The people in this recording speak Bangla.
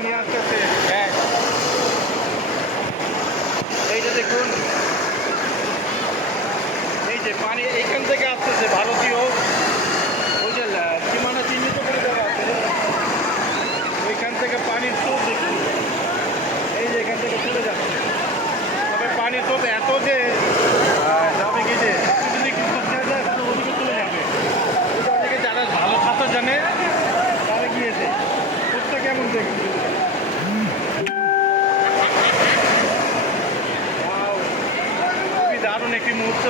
পানি আসতেছে। হ্যাঁ, এই যে দেখুন, এই যে পানি এইখান থেকে আসতেছে ভারতীয়, ওই যে সীমানা চিহ্নিত করে দেওয়া আছে, ওইখান থেকে পানির স্রোত দেখুন, এই যে এখান থেকে চলে যাচ্ছে। তবে পানির স্রোত এত যে যাবে কি যে যদি কিছু যায় তাহলে ওদিকে চলে যাবে। ওটা অনেকে যারা ভালো সাঁতার জানে তারা গিয়েছে, স্রোতটা কেমন দেখুন। খুবই দারুণ একটি মুহূর্ত।